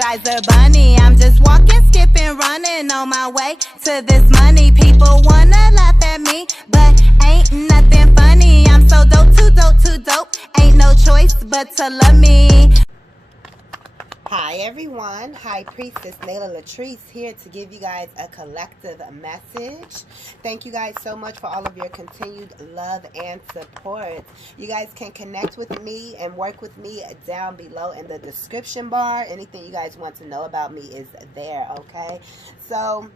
Energizer bunny. I'm just walking, skipping, running on my way to this money. People wanna laugh at me, but ain't nothing funny. I'm so dope, too dope, too dope. Ain't no choice but to love me. Hi everyone, High Priestess LATRICE here to give you guys a collective message. Thank you guys so much for all of your continued love and support. You guys can connect with me and work with me down below in the description bar. Anything you guys want to know about me is there, okay? So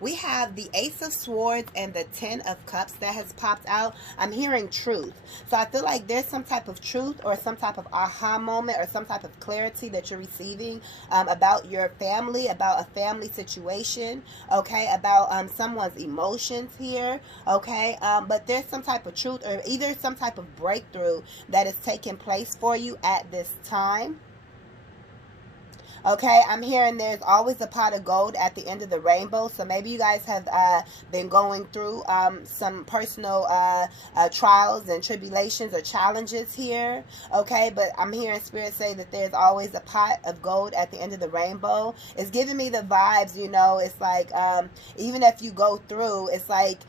we have the Ace of Swords and the Ten of Cups that has popped out. I'm hearing truth. So I feel like there's some type of truth or some type of aha moment or some type of clarity that you're receiving about your family, about a family situation, okay, about someone's emotions here, okay, but there's some type of truth or either some type of breakthrough that is taking place for you at this time. Okay, I'm hearing there's always a pot of gold at the end of the rainbow. So maybe you guys have been going through some personal trials and tribulations or challenges here. Okay, but I'm hearing Spirit say that there's always a pot of gold at the end of the rainbow. It's giving me the vibes, you know. It's like even if you go through, it's like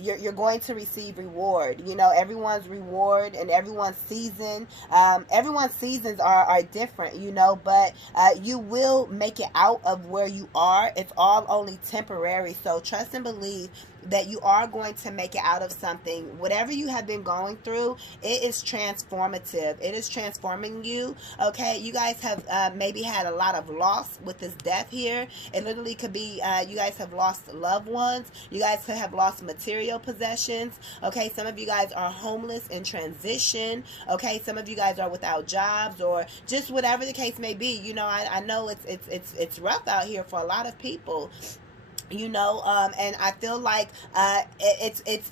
you're going to receive reward. You know, everyone's reward and everyone's seasons are different, you know, but you will make it out of where you are. It's all only temporary. So trust and believe that you are going to make it out of something. Whatever you have been going through, it is transformative. It is transforming you. Okay, you guys have maybe had a lot of loss with this death here. It literally could be you guys have lost loved ones. You guys could have lost material possessions. Okay, some of you guys are homeless in transition. Okay, some of you guys are without jobs or just whatever the case may be. You know, I know it's rough out here for a lot of people. You know, and I feel like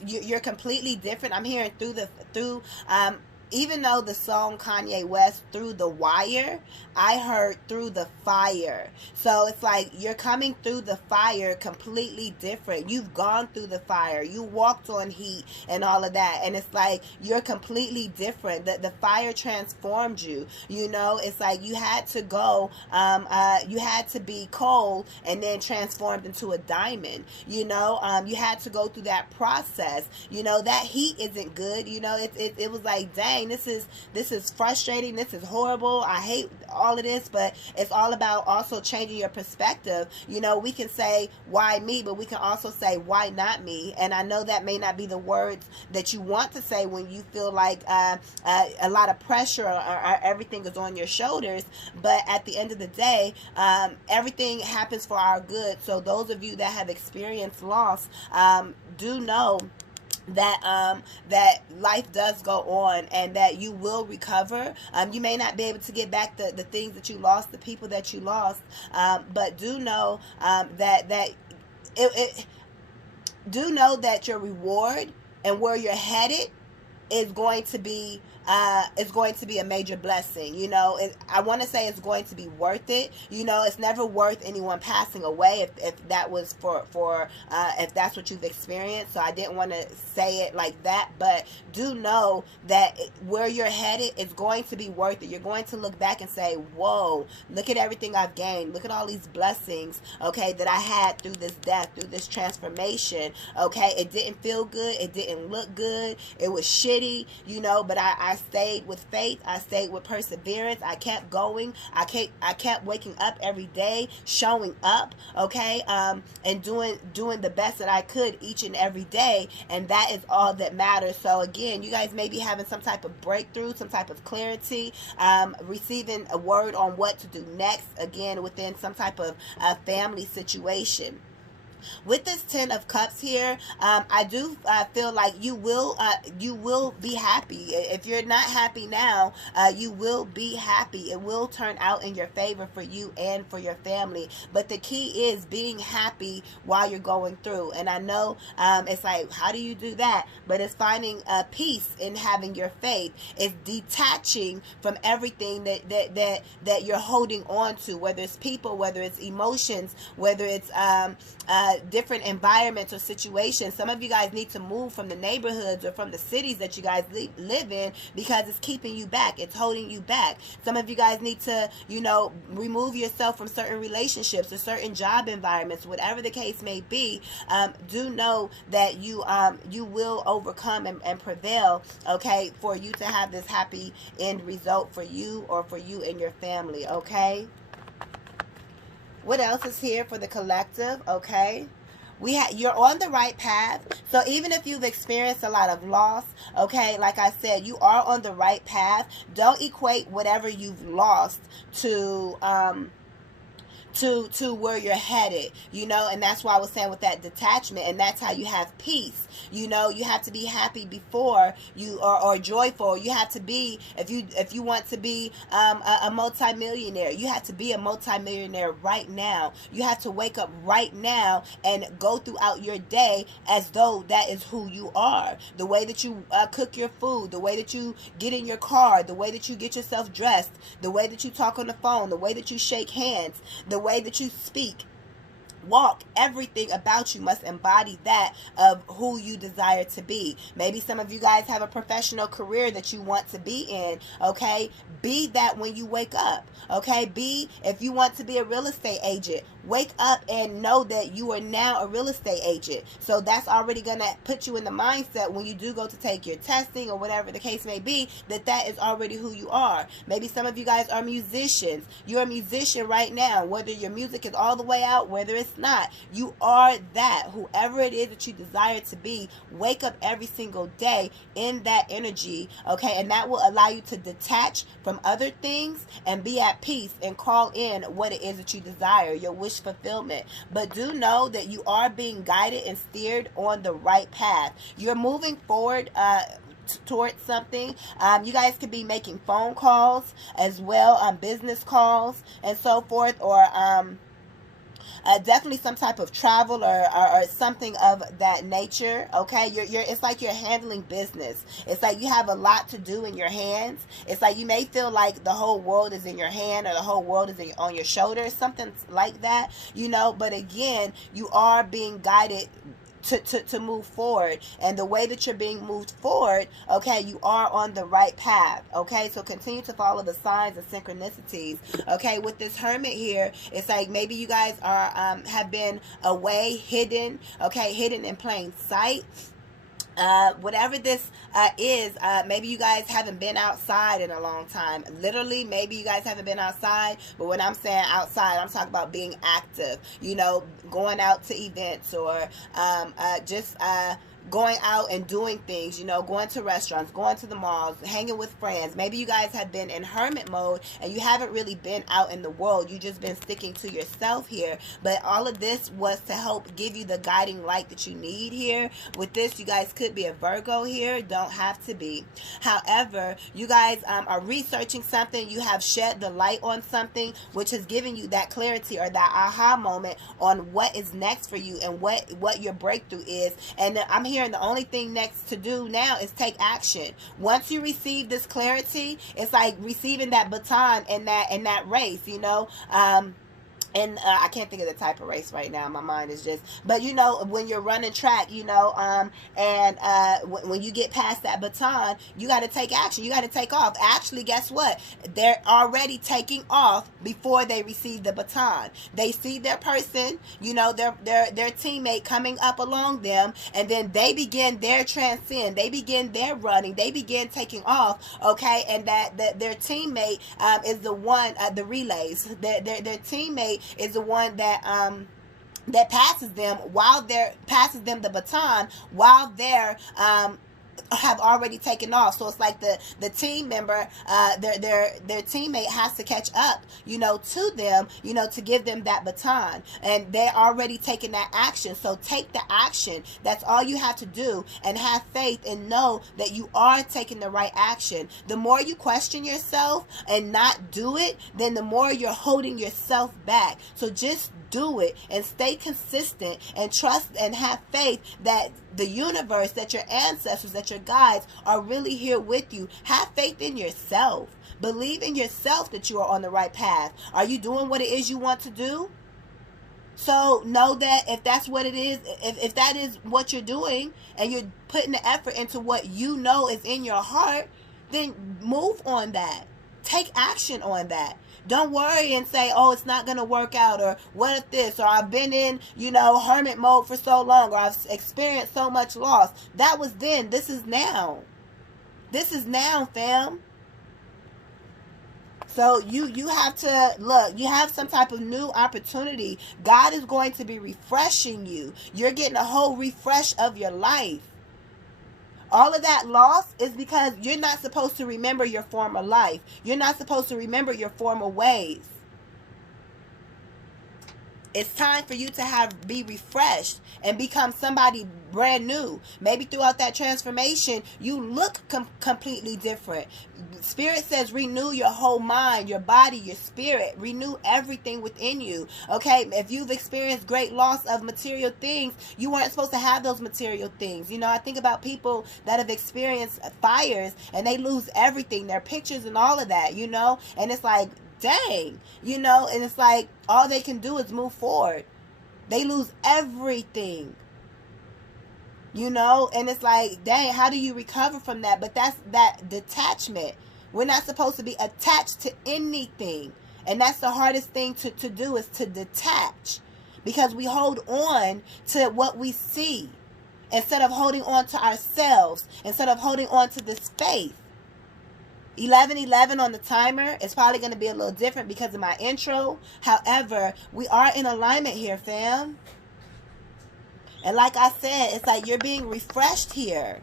you're completely different. I'm hearing through even though the song Kanye West Through the Wire, I heard through the fire. So it's like you're coming through the fire completely different. You've gone through the fire. You walked on heat and all of that. And it's like you're completely different. The fire transformed you. You know, it's like you had to go, you had to be cold and then transformed into a diamond. You know, you had to go through that process. You know, that heat isn't good. You know, it was like, dang, this is frustrating, this is horrible, I hate all of this, but it's all about also changing your perspective. You know, we can say why me, but we can also say why not me. And I know that may not be the words that you want to say when you feel like a lot of pressure or everything is on your shoulders, but at the end of the day, everything happens for our good. So those of you that have experienced loss, do know that that life does go on and that you will recover. You may not be able to get back the things that you lost, the people that you lost, but do know do know that your reward and where you're headed is going to be a major blessing. You know, I want to say it's going to be worth it. You know, it's never worth anyone passing away if that was for if that's what you've experienced. So I didn't want to say it like that, but do know that where you're headed is going to be worth it. You're going to look back and say, whoa, look at everything I've gained. Look at all these blessings, okay, that I had through this death, through this transformation. Okay, it didn't feel good. It didn't look good. It was shitty, you know, but I stayed with faith. I stayed with perseverance. I kept going. I kept waking up every day, showing up, okay, and doing the best that I could each and every day, and that is all that matters. So again, you guys may be having some type of breakthrough, some type of clarity, receiving a word on what to do next, again, within some type of family situation. With this Ten of Cups here, I do feel like you will be happy. If you're not happy now, you will be happy. It will turn out in your favor for you and for your family. But the key is being happy while you're going through. And I know it's like, how do you do that? But it's finding peace in having your faith. It's detaching from everything that you're holding on to, whether it's people, whether it's emotions, whether it's different environments or situations. Some of you guys need to move from the neighborhoods or from the cities that you guys live in because it's keeping you back. It's holding you back. Some of you guys need to, you know, remove yourself from certain relationships or certain job environments, whatever the case may be. Do know that you will overcome and prevail, okay, for you to have this happy end result for you or for you and your family, okay? What else is here for the collective, okay? You're on the right path. So even if you've experienced a lot of loss, okay, like I said, you are on the right path. Don't equate whatever you've lost to where you're headed, you know. And that's why I was saying with that detachment, and that's how you have peace. You know, you have to be happy before you or joyful. You have to be, if you want to be a multimillionaire, you have to be a multimillionaire right now. You have to wake up right now and go throughout your day as though that is who you are. The way that you cook your food, the way that you get in your car, the way that you get yourself dressed, the way that you talk on the phone, the way that you shake hands, the way that you speak, walk, everything about you must embody that of who you desire to be. Maybe some of you guys have a professional career that you want to be in, okay? Be that when you wake up, okay? If you want to be a real estate agent, wake up and know that you are now a real estate agent. So that's already going to put you in the mindset when you do go to take your testing or whatever the case may be, that is already who you are. Maybe some of you guys are musicians. You're a musician right now, whether your music is all the way out, whether it's not. You are that. Whoever it is that you desire to be, wake up every single day in that energy, okay? And that will allow you to detach from other things and be at peace and call in what it is that you desire, your wish fulfillment. But do know that you are being guided and steered on the right path. You're moving forward towards something. You guys could be making phone calls as well, business calls and so forth, or definitely some type of travel or something of that nature, okay? It's like you're handling business. It's like you have a lot to do in your hands. It's like you may feel like the whole world is in your hand or the whole world is on your shoulders, something like that, you know. But again, you are being guided to move forward, and the way that you're being moved forward, okay, you are on the right path, okay? So continue to follow the signs and synchronicities, okay? With this Hermit here, it's like maybe you guys are have been away, hidden, okay, hidden in plain sight. Whatever this is, maybe you guys haven't been outside in a long time. Literally, maybe you guys haven't been outside, but when I'm saying outside, I'm talking about being active, you know, going out to events or just going out and doing things, you know, going to restaurants, going to the malls, hanging with friends. Maybe you guys have been in hermit mode and you haven't really been out in the world. You've just been sticking to yourself here. But all of this was to help give you the guiding light that you need here. With this, you guys could be a Virgo here. Don't have to be. However, you guys are researching something. You have shed the light on something, which has given you that clarity or that aha moment on what is next for you and what your breakthrough is. And I'm here, and the only thing next to do now is take action. Once you receive this clarity, it's like receiving that baton in that race, you know. And I can't think of the type of race right now. My mind is just, but you know, when you're running track, you know, when you get past that baton, you got to take action. You got to take off. Actually, guess what? They're already taking off before they receive the baton. They see their person, you know, their teammate coming up along them, and then they begin their transcend. They begin their running. They begin taking off. Okay, and that their teammate is the one, the relays. Their teammate is the one that passes them the baton while they're have already taken off. So it's like the team member, their teammate has to catch up, you know, to them, you know, to give them that baton, and they're already taking that action. So take the action. That's all you have to do, and have faith and know that you are taking the right action. The more you question yourself and not do it, then the more you're holding yourself back. So just do it and stay consistent and trust and have faith that the universe, that your ancestors, that your guides are really here with you. Have faith in yourself. Believe in yourself that you are on the right path. Are you doing what it is you want to do? So know that if that's what it is, if that is what you're doing, and you're putting the effort into what you know is in your heart, then move on that. Take action on that. Don't worry and say, oh, it's not going to work out, or what if this, or I've been in, hermit mode for so long, or I've experienced so much loss. That was then. This is now. This is now, fam. So you have to look, you have some type of new opportunity. God is going to be refreshing you. You're getting a whole refresh of your life. All of that loss is because you're not supposed to remember your former life. You're not supposed to remember your former ways. It's time for you to be refreshed and become somebody brand new. Maybe throughout that transformation, you look completely different. Spirit says renew your whole mind, your body, your spirit. Renew everything within you. Okay, if you've experienced great loss of material things, you weren't supposed to have those material things. I think about people that have experienced fires and they lose everything, their pictures and all of that, and it's like, dang, and it's like all they can do is move forward. They lose everything, and it's like, dang, how do you recover from that? But that's that detachment. We're not supposed to be attached to anything, and that's the hardest thing to do, is to detach, because we hold on to what we see instead of holding on to ourselves, instead of holding on to this faith. 11:11 on the timer. It's probably going to be a little different because of my intro. However, we are in alignment here, fam. And like I said, it's like you're being refreshed here.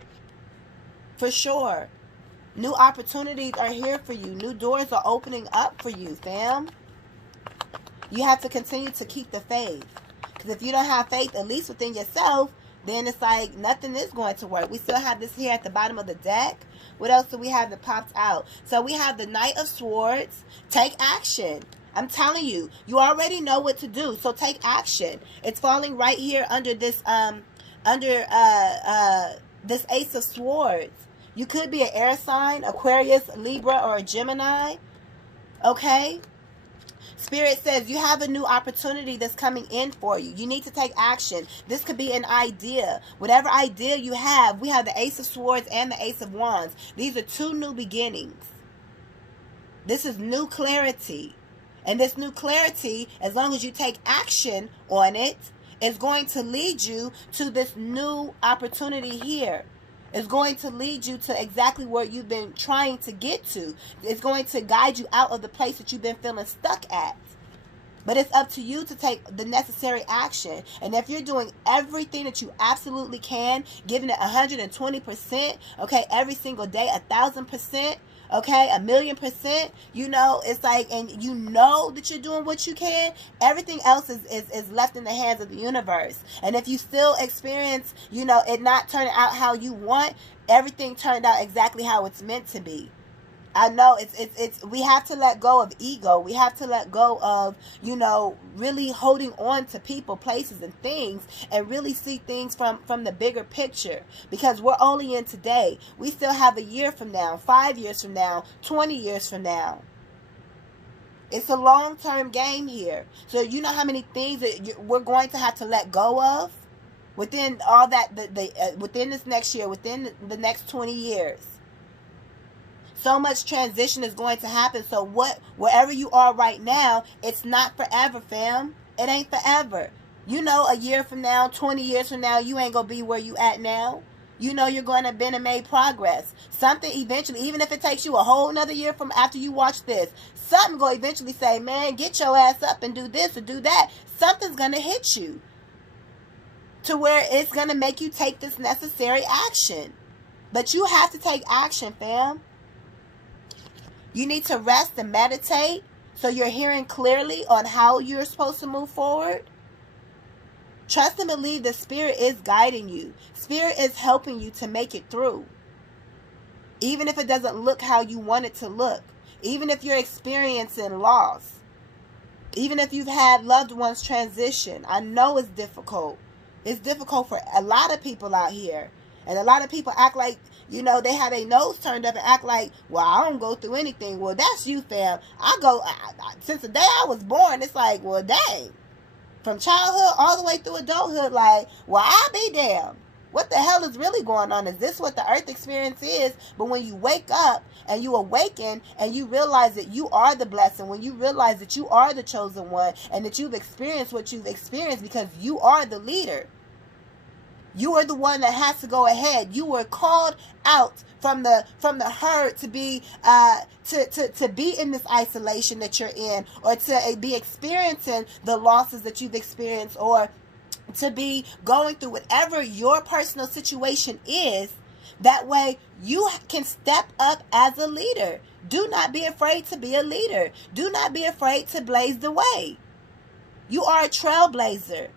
For sure. New opportunities are here for you. New doors are opening up for you, fam. You have to continue to keep the faith. Because if you don't have faith, at least within yourself, then it's like nothing is going to work. We still have this here at the bottom of the deck. What else do we have that popped out? So we have the Knight of Swords. Take action. I'm telling you, you already know what to do. So take action. It's falling right here under this this Ace of Swords. You could be an air sign, Aquarius, Libra, or a Gemini. Okay? Spirit says you have a new opportunity that's coming in for you. You need to take action. This could be an idea. Whatever idea you have, we have the Ace of Swords and the Ace of Wands. These are two new beginnings. This is new clarity. And this new clarity, as long as you take action on it, is going to lead you to this new opportunity here. It's going to lead you to exactly where you've been trying to get to. It's going to guide you out of the place that you've been feeling stuck at. But it's up to you to take the necessary action. And if you're doing everything that you absolutely can, giving it 120%, okay, every single day, 1,000%, okay, 1,000,000%, it's like, and you know that you're doing what you can, everything else is left in the hands of the universe. And if you still experience, it not turning out how you want, everything turned out exactly how it's meant to be. I know it's we have to let go of ego. We have to let go of, really holding on to people, places, and things, and really see things from the bigger picture, because we're only in today. We still have a year from now, 5 years from now, 20 years from now. It's a long-term game here. So you know how many things that we're going to have to let go of within all that, within this next year, within the next 20 years. So much transition is going to happen. So wherever you are right now, it's not forever, fam. It ain't forever. A year from now, 20 years from now, you ain't going to be where you at now. You're going to have been and made progress. Something eventually, even if it takes you a whole another year from after you watch this, something going to eventually say, man, get your ass up and do this or do that. Something's going to hit you to where it's going to make you take this necessary action. But you have to take action, fam. You need to rest and meditate so you're hearing clearly on how you're supposed to move forward. Trust and believe that Spirit is guiding you. Spirit is helping you to make it through. Even if it doesn't look how you want it to look. Even if you're experiencing loss. Even if you've had loved ones transition. I know it's difficult. It's difficult for a lot of people out here. And a lot of people act like, they have their nose turned up and act like, well, I don't go through anything. Well, that's you, fam. Since the day I was born, it's like, well, dang. from childhood all the way through adulthood, like, well, I'll be damned. What the hell is really going on? Is this what the earth experience is? But when you wake up and you awaken and you realize that you are the blessing, when you realize that you are the chosen one and that you've experienced what you've experienced because you are the leader. You are the one that has to go ahead. You were called out from the herd to be to be in this isolation that you're in, or to be experiencing the losses that you've experienced, or to be going through whatever your personal situation is. That way you can step up as a leader. Do not be afraid to be a leader. Do not be afraid to blaze the way. You are a trailblazer.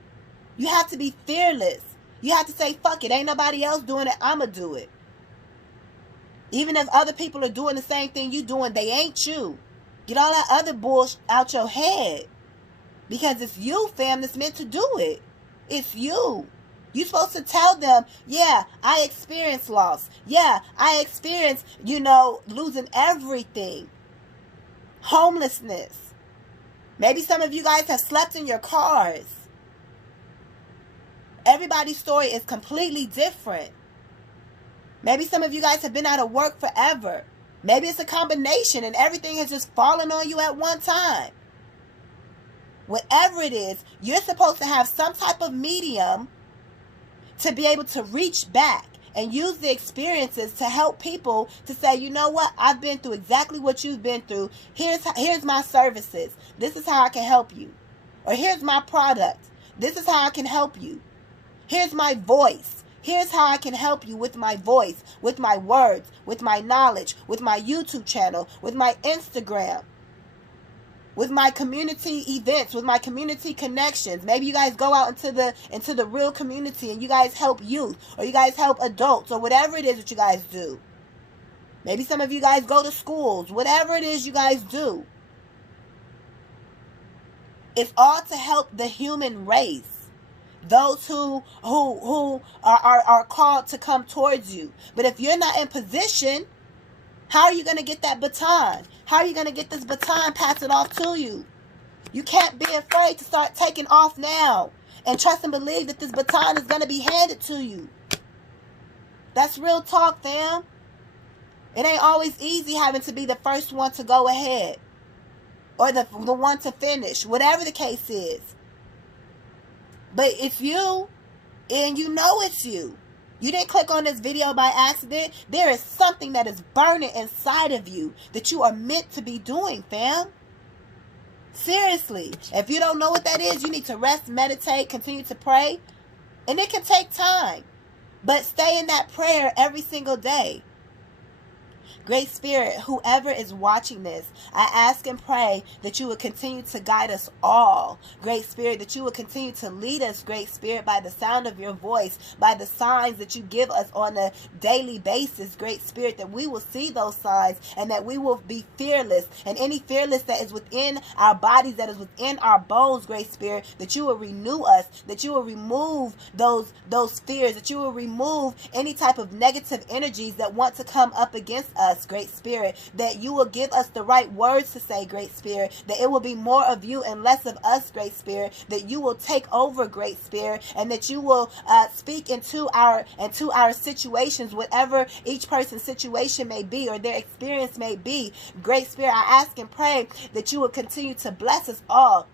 You have to be fearless. You have to say, fuck it, ain't nobody else doing it, I'ma do it. Even if other people are doing the same thing you doing, they ain't you. Get all that other bullshit out your head. Because it's you, fam, that's meant to do it. It's you. You're supposed to tell them, yeah, I experienced loss. Yeah, I experienced, losing everything. Homelessness. Maybe some of you guys have slept in your cars. Everybody's story is completely different. Maybe some of you guys have been out of work forever. Maybe it's a combination and everything has just fallen on you at one time. Whatever it is, you're supposed to have some type of medium to be able to reach back and use the experiences to help people to say, you know what, I've been through exactly what you've been through. Here's my services. This is how I can help you. Or here's my product. This is how I can help you. Here's my voice. Here's how I can help you with my voice, with my words, with my knowledge, with my YouTube channel, with my Instagram, with my community events, with my community connections. Maybe you guys go out into the real community and you guys help youth, or you guys help adults, or whatever it is that you guys do. Maybe some of you guys go to schools, whatever it is you guys do. It's all to help the human race. Those who are called to come towards you. But if you're not in position, how are you going to get that baton? How are you going to get this baton passed off to you? You can't be afraid to start taking off now. And trust and believe that this baton is going to be handed to you. That's real talk, fam. It ain't always easy having to be the first one to go ahead. Or the one to finish. Whatever the case is. But it's you, and you know it's you. You didn't click on this video by accident. There is something that is burning inside of you that you are meant to be doing, fam. Seriously. If you don't know what that is, you need to rest, meditate, continue to pray. And it can take time. But stay in that prayer every single day. Great Spirit, whoever is watching this, I ask and pray that you would continue to guide us all. Great Spirit, that you would continue to lead us, Great Spirit, by the sound of your voice, by the signs that you give us on a daily basis, Great Spirit, that we will see those signs and that we will be fearless. And any fearless that is within our bodies, that is within our bones, Great Spirit, that you will renew us, that you will remove those fears, that you will remove any type of negative energies that want to come up against us, Great Spirit, that you will give us the right words to say, Great Spirit, that it will be more of you and less of us, Great Spirit, that you will take over, Great Spirit, and that you will speak into our situations, whatever each person's situation may be or their experience may be. Great Spirit, I ask and pray that you will continue to bless us all.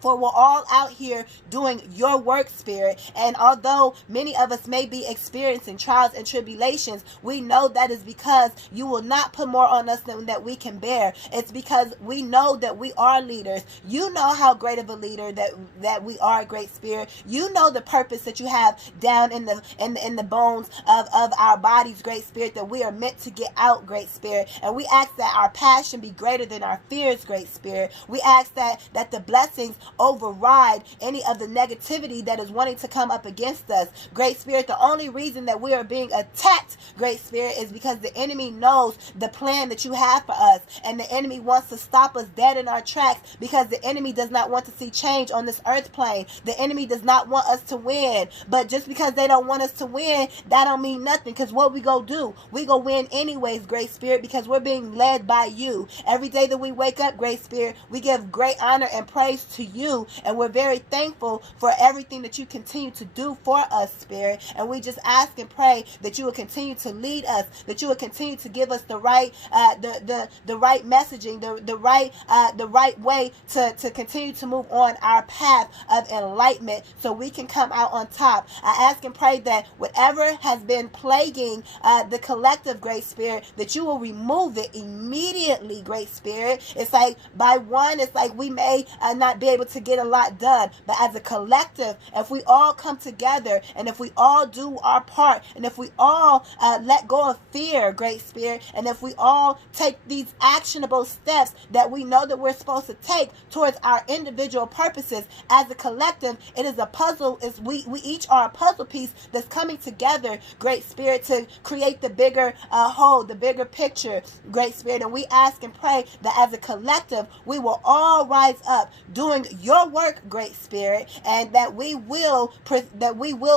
For we're all out here doing your work, Spirit. And although many of us may be experiencing trials and tribulations, we know that is because you will not put more on us than that we can bear. It's because we know that we are leaders. You know how great of a leader that we are, Great Spirit. You know the purpose that you have down in the bones of our bodies, Great Spirit, that we are meant to get out, Great Spirit. And we ask that our passion be greater than our fears, Great Spirit. We ask that the blessings override any of the negativity that is wanting to come up against us. Great Spirit, the only reason that we are being attacked, Great Spirit, is because the enemy knows the plan that you have for us, and the enemy wants to stop us dead in our tracks because the enemy does not want to see change on this earth plane. The enemy does not want us to win, but just because they don't want us to win, that don't mean nothing, because what we go do, we go win anyways, Great Spirit, because we're being led by you. Every day that we wake up, Great Spirit, we give great honor and praise to you. you. And we're very thankful for everything that you continue to do for us, Spirit. And we just ask and pray that you will continue to lead us, that you will continue to give us the right the right messaging, the right way to continue to move on our path of enlightenment so we can come out on top. I ask and pray that whatever has been plaguing the collective, Great Spirit, that you will remove it immediately, Great Spirit. It's like by one, it's like we may not be able to get a lot done, but as a collective, if we all come together and if we all do our part and if we all let go of fear, Great Spirit, and if we all take these actionable steps that we know that we're supposed to take towards our individual purposes as a collective, it is a puzzle. We each are a puzzle piece that's coming together, Great Spirit, to create the bigger whole, the bigger picture, Great Spirit. And we ask and pray that as a collective, we will all rise up doing your work, Great Spirit, and that we will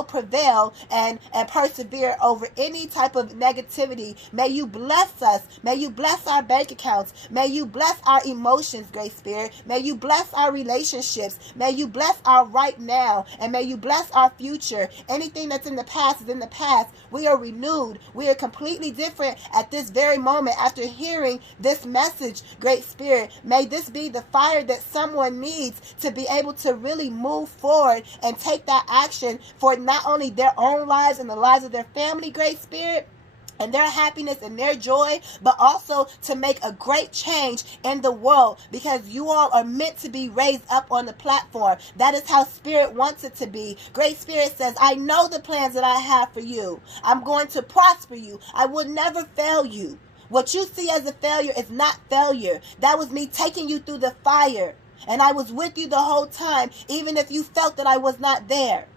prevail and persevere over any type of negativity. May you bless us. May you bless our bank accounts. May you bless our emotions, Great Spirit. May you bless our relationships. May you bless our right now, and may you bless our future. Anything that's in the past is in the past. We are renewed. We are completely different at this very moment after hearing this message, Great Spirit. May this be the fire that someone needs to be able to really move forward and take that action for not only their own lives and the lives of their family, Great Spirit, and their happiness and their joy, but also to make a great change in the world, because you all are meant to be raised up on the platform. That is how Spirit wants it to be. Great Spirit says, I know the plans that I have for you. I'm going to prosper you. I will never fail you. What you see as a failure is not failure. That was me taking you through the fire, and I was with you the whole time, even if you felt that I was not there.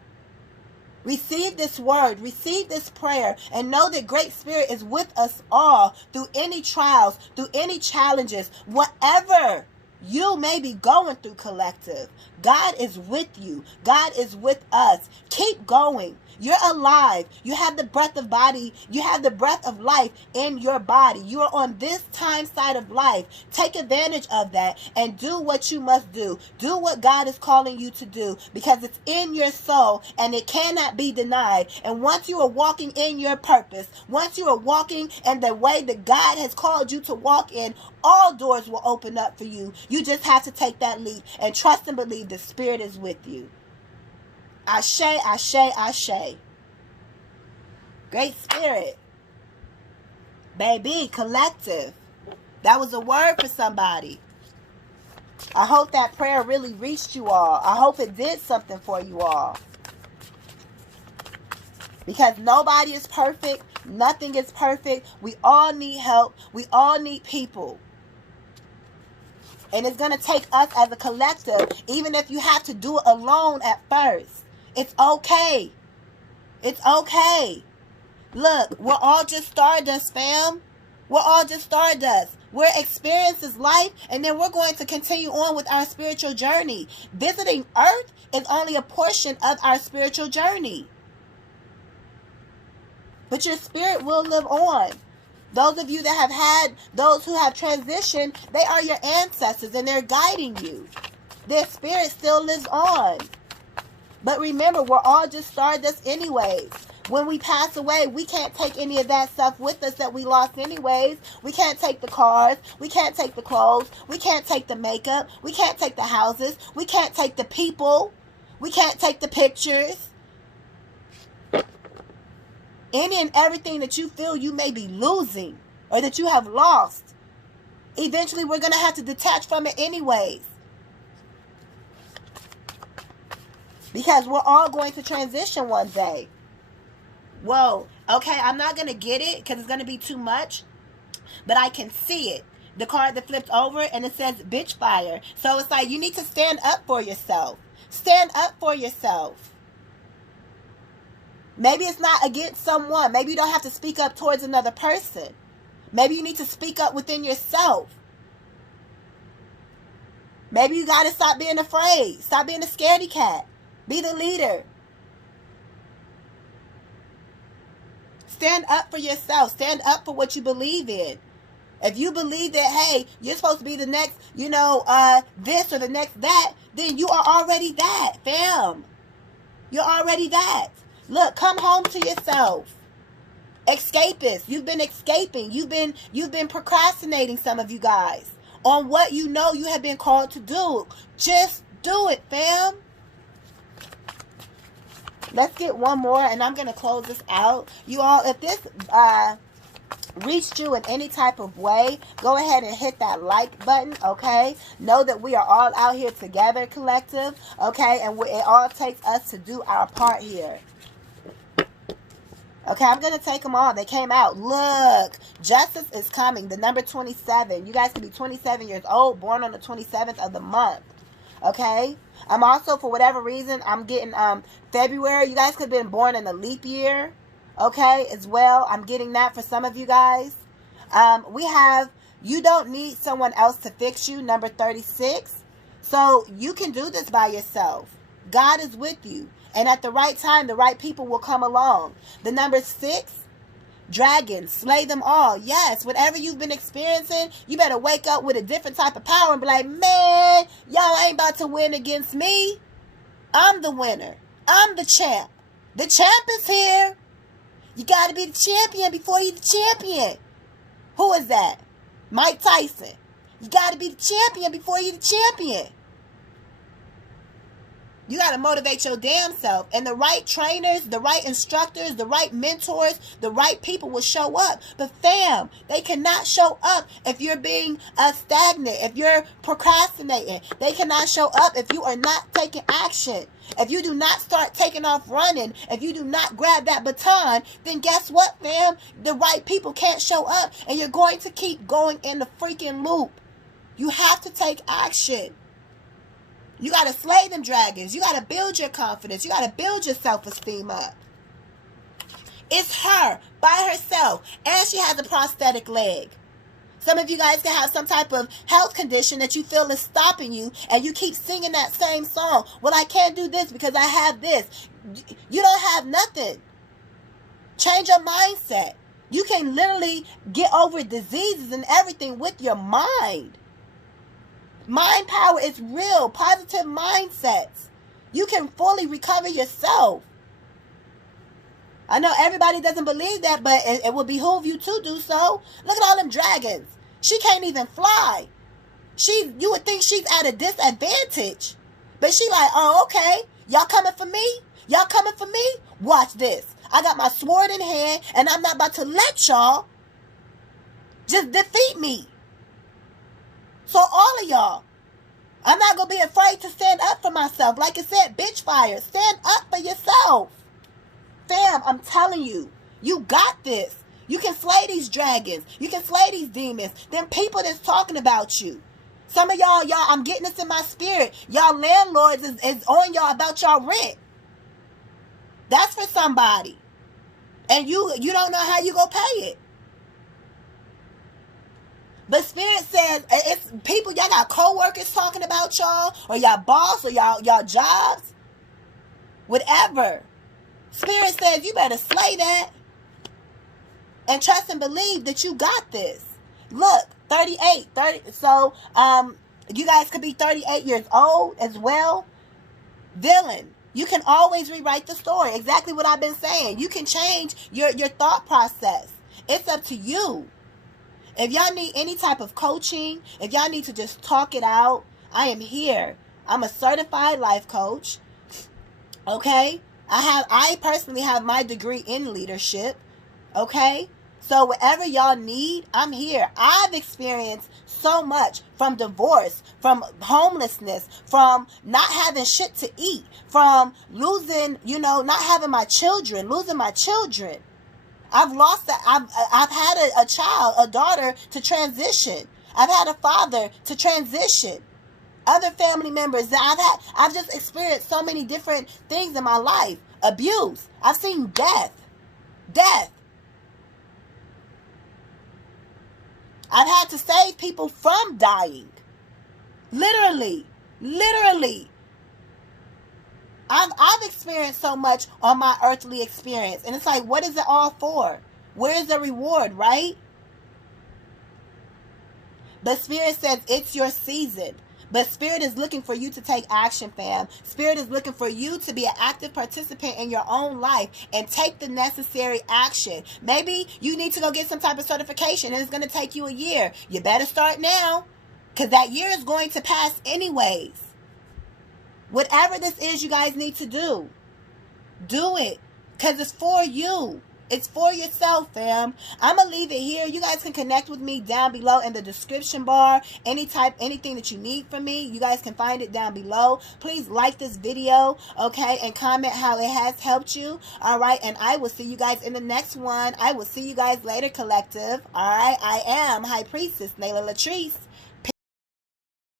Receive this word, receive this prayer, and know that Great Spirit is with us all through any trials, through any challenges, whatever you may be going through, collective. God is with you. God is with us. Keep going. You're alive. You have the breath of body. You have the breath of life in your body. You are on this time side of life. Take advantage of that and do what you must do. Do what God is calling you to do, because it's in your soul and it cannot be denied. And once you are walking in your purpose, once you are walking in the way that God has called you to walk in, all doors will open up for you. You just have to take that leap and trust and believe the Spirit is with you. Ashe, ashe, ashe. Great Spirit. Baby, collective. That was a word for somebody. I hope that prayer really reached you all. I hope it did something for you all. Because nobody is perfect. Nothing is perfect. We all need help. We all need people. And it's going to take us as a collective, even if you have to do it alone at first. It's okay. It's okay. Look, we're all just stardust, fam. We're all just stardust. We're experiencing life, and then we're going to continue on with our spiritual journey. Visiting Earth is only a portion of our spiritual journey. But your spirit will live on. Those of you that have had, those who have transitioned, they are your ancestors, and they're guiding you. Their spirit still lives on. But remember, we're all just stardust anyways. When we pass away, we can't take any of that stuff with us that we lost anyways. We can't take the cars. We can't take the clothes. We can't take the makeup. We can't take the houses. We can't take the people. We can't take the pictures. Any and everything that you feel you may be losing or that you have lost, eventually we're going to have to detach from it anyways. Because we're all going to transition one day. Whoa, okay, I'm not going to get it because it's going to be too much. But I can see it. The card that flipped over and it says bitch fire. So it's like you need to stand up for yourself. Stand up for yourself. Maybe it's not against someone. Maybe you don't have to speak up towards another person. Maybe you need to speak up within yourself. Maybe you got to stop being afraid. Stop being a scaredy cat. Be the leader. Stand up for yourself. Stand up for what you believe in. If you believe that, hey, you're supposed to be the next, this or the next that, then you are already that, fam. You're already that. Look, come home to yourself. Escapist. You've been escaping. You've been procrastinating, some of you guys, on what you know you have been called to do. Just do it, fam. Let's get one more, and I'm going to close this out. You all, if this reached you in any type of way, go ahead and hit that like button, okay? Know that we are all out here together, collective, okay? And it all takes us to do our part here. Okay, I'm going to take them all. They came out. Look, justice is coming. The number 27. You guys could be 27 years old, born on the 27th of the month. Okay? I'm also, for whatever reason, I'm getting February. You guys could have been born in a leap year. Okay, as well. I'm getting that for some of you guys. We have, you don't need someone else to fix you, number 36. So you can do this by yourself. God is with you. And at the right time, the right people will come along. The number 6, dragons, slay them all. Yes, whatever you've been experiencing, you better wake up with a different type of power and be like, man, y'all ain't about to win against me. I'm the winner. I'm the champ. The champ is here. You got to be the champion before you're the champion. Who is that? Mike Tyson. You got to be the champion before you're the champion. You got to motivate your damn self. And the right trainers, the right instructors, the right mentors, the right people will show up. But fam, they cannot show up if you're being stagnant, if you're procrastinating. They cannot show up if you are not taking action. If you do not start taking off running, if you do not grab that baton, then guess what, fam? The right people can't show up, and you're going to keep going in the freaking loop. You have to take action. You got to slay them dragons. You got to build your confidence. You got to build your self-esteem up. It's her by herself, and she has a prosthetic leg. Some of you guys can have some type of health condition that you feel is stopping you, and you keep singing that same song. Well, I can't do this because I have this. You don't have nothing. Change your mindset. You can literally get over diseases and everything with your mind. Mind power is real. Positive mindsets. You can fully recover yourself. I know everybody doesn't believe that, but it will behoove you to do so. Look at all them dragons. She can't even fly. You would think she's at a disadvantage. But she like, oh, okay. Y'all coming for me? Y'all coming for me? Watch this. I got my sword in hand, and I'm not about to let y'all just defeat me. So all of y'all, I'm not going to be afraid to stand up for myself. Like I said, bitch fire. Stand up for yourself. Fam, I'm telling you, you got this. You can slay these dragons. You can slay these demons. Them people that's talking about you. Some of y'all, I'm getting this in my spirit. Y'all landlords is on y'all about y'all rent. That's for somebody. And you don't know how you gonna pay it. But Spirit says, it's people, y'all got co-workers talking about y'all, or y'all boss, or y'all jobs. Whatever. Spirit says you better slay that. And trust and believe that you got this. Look, 38. So, you guys could be 38 years old as well. Villain. You can always rewrite the story. Exactly what I've been saying. You can change your thought process. It's up to you. If y'all need any type of coaching, if y'all need to just talk it out, I am here. I'm a certified life coach. Okay? I personally have my degree in leadership. Okay? So whatever y'all need, I'm here. I've experienced so much, from divorce, from homelessness, from not having shit to eat, from losing, not having my children, losing my children. I've lost that. I've had a child, a daughter to transition. I've had a father to transition. Other family members that I've just experienced so many different things in my life. Abuse. I've seen death. I've had to save people from dying. Literally. I've experienced so much on my earthly experience. And it's like, what is it all for? Where is the reward, right? But Spirit says it's your season. But Spirit is looking for you to take action, fam. Spirit is looking for you to be an active participant in your own life and take the necessary action. Maybe you need to go get some type of certification and it's going to take you a year. You better start now, because that year is going to pass anyways. Whatever this is you guys need to do it, because it's for you. It's for yourself, fam. I'm going to leave it here. You guys can connect with me down below in the description bar. Anything that you need from me, you guys can find it down below. Please like this video, okay, and comment how it has helped you, all right? And I will see you guys in the next one. I will see you guys later, collective, all right? I am High Priestess Nayla LATRICE.